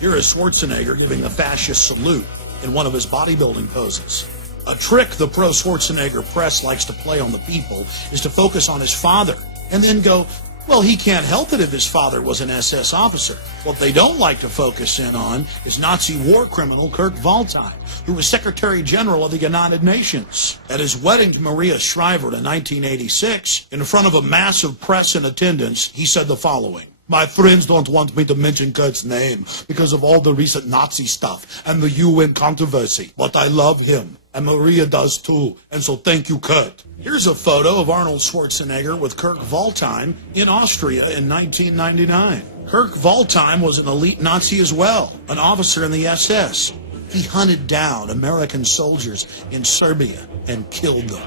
Here is Schwarzenegger giving the fascist salute in one of his bodybuilding poses. A trick the pro-Schwarzenegger press likes to play on the people is to focus on his father and then go, well, he can't help it if his father was an SS officer. What they don't like to focus in on is Nazi war criminal Kurt Waldheim, who was Secretary General of the United Nations. At his wedding to Maria Shriver in 1986, in front of a massive press in attendance, he said the following: "My friends don't want me to mention Kurt's name because of all the recent Nazi stuff and the UN controversy, but I love him, and Maria does too, and so thank you, Kurt." Here's a photo of Arnold Schwarzenegger with Kurt Waldheim in Austria in 1999. Kurt Waldheim was an elite Nazi as well, an officer in the SS. He hunted down American soldiers in Serbia and killed them.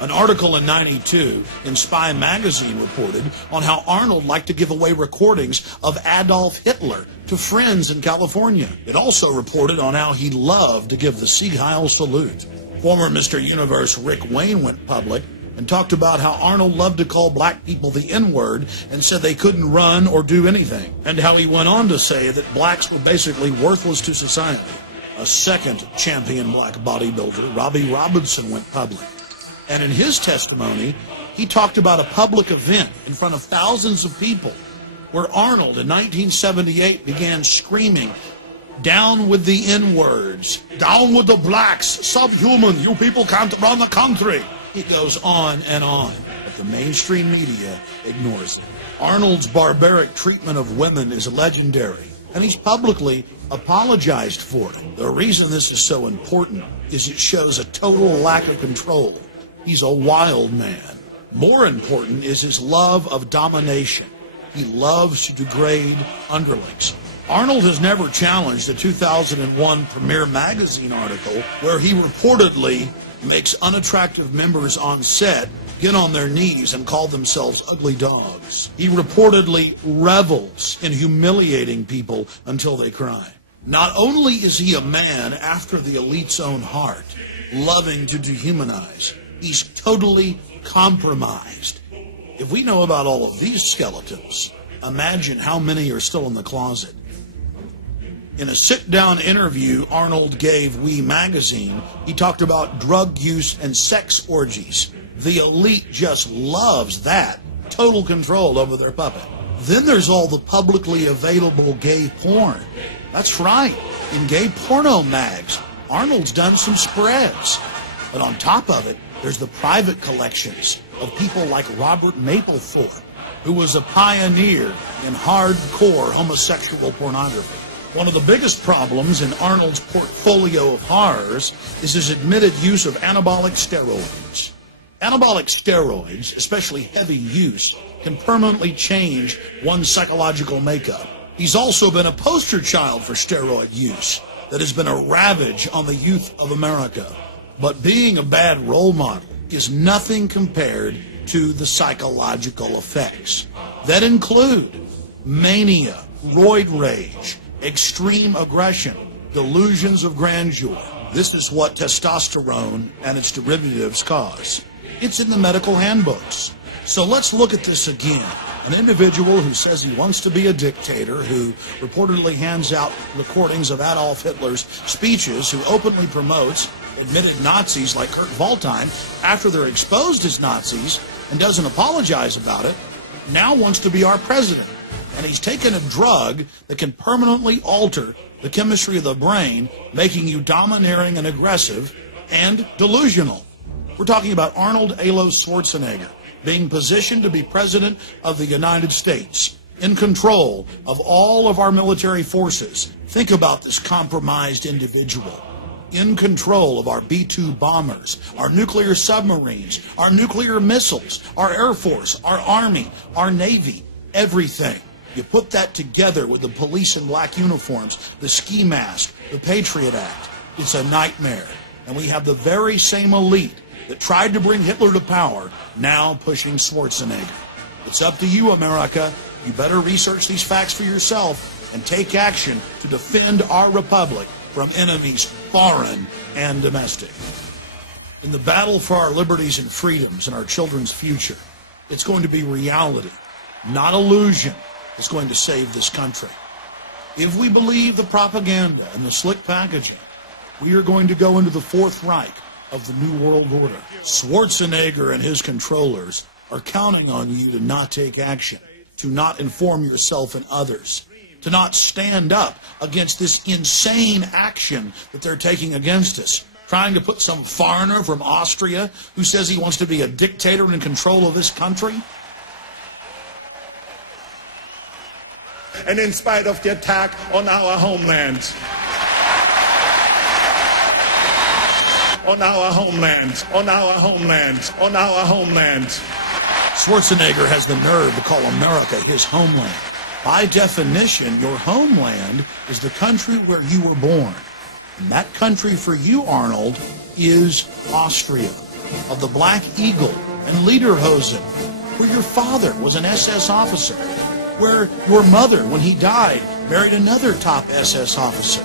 An article in '92 in Spy magazine reported on how Arnold liked to give away recordings of Adolf Hitler to friends in California. It also reported on how he loved to give the Sieg Heil salute. Former Mr. Universe Rick Wayne went public and talked about how Arnold loved to call black people the N-word and said they couldn't run or do anything, and how he went on to say that blacks were basically worthless to society. A second champion black bodybuilder, Robbie Robinson, went public. And in his testimony, he talked about a public event in front of thousands of people where Arnold in 1978 began screaming, "Down with the N-words, down with the blacks, subhuman, you people can't run the country." He goes on, but the mainstream media ignores it. Arnold's barbaric treatment of women is legendary, and he's publicly apologized for it. The reason this is so important is it shows a total lack of control. He's a wild man. More important is his love of domination. He loves to degrade underlings. Arnold has never challenged the 2001 Premier magazine article where he reportedly makes unattractive members on set get on their knees and call themselves ugly dogs. He reportedly revels in humiliating people until they cry. Not only is he a man after the elite's own heart, loving to dehumanize, he's totally compromised. If we know about all of these skeletons, imagine how many are still in the closet. In a sit-down interview Arnold gave We magazine, he talked about drug use and sex orgies. The elite just loves that. Total control over their puppet. Then there's all the publicly available gay porn. That's right. In gay porno mags, Arnold's done some spreads. But on top of it, there's the private collections of people like Robert Mapplethorpe, who was a pioneer in hardcore homosexual pornography. One of the biggest problems in Arnold's portfolio of horrors is his admitted use of anabolic steroids. Anabolic steroids, especially heavy use, can permanently change one's psychological makeup. He's also been a poster child for steroid use that has been a ravage on the youth of America. But being a bad role model is nothing compared to the psychological effects that include mania, roid rage, extreme aggression, delusions of grandeur. This is what testosterone and its derivatives cause. It's in the medical handbooks. So let's look at this again. An individual who says he wants to be a dictator, who reportedly hands out recordings of Adolf Hitler's speeches, who openly promotes admitted Nazis like Kurt Waldheim after they're exposed as Nazis and doesn't apologize about it, now wants to be our president. And he's taken a drug that can permanently alter the chemistry of the brain, making you domineering and aggressive and delusional. We're talking about Arnold Schwarzenegger being positioned to be president of the United States, in control of all of our military forces. Think about this compromised individual. In control of our B-2 bombers, our nuclear submarines, our nuclear missiles, our Air Force, our Army, our Navy, everything. You put that together with the police in black uniforms, the ski mask, the Patriot Act. It's a nightmare. And we have the very same elite that tried to bring Hitler to power now pushing Schwarzenegger. It's up to you, America. You better research these facts for yourself and take action to defend our republic from enemies foreign and domestic. In the battle for our liberties and freedoms and our children's future, it's going to be reality, not illusion, that's going to save this country. If we believe the propaganda and the slick packaging, we are going to go into the Fourth Reich of the New World Order. Schwarzenegger and his controllers are counting on you to not take action, to not inform yourself and others, to not stand up against this insane action that they're taking against us, trying to put some foreigner from Austria who says he wants to be a dictator and in control of this country. And in spite of the attack on our homeland, on our homeland, on our homeland, on our homeland, Schwarzenegger has the nerve to call America his homeland. By definition, your homeland is the country where you were born. And that country for you, Arnold, is Austria, of the Black Eagle and Lederhosen, where your father was an SS officer, where your mother, when he died, married another top SS officer.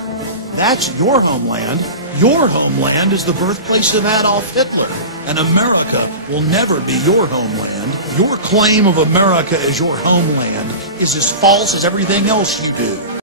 That's your homeland. Your homeland is the birthplace of Adolf Hitler, and America will never be your homeland. Your claim of America as your homeland is as false as everything else you do.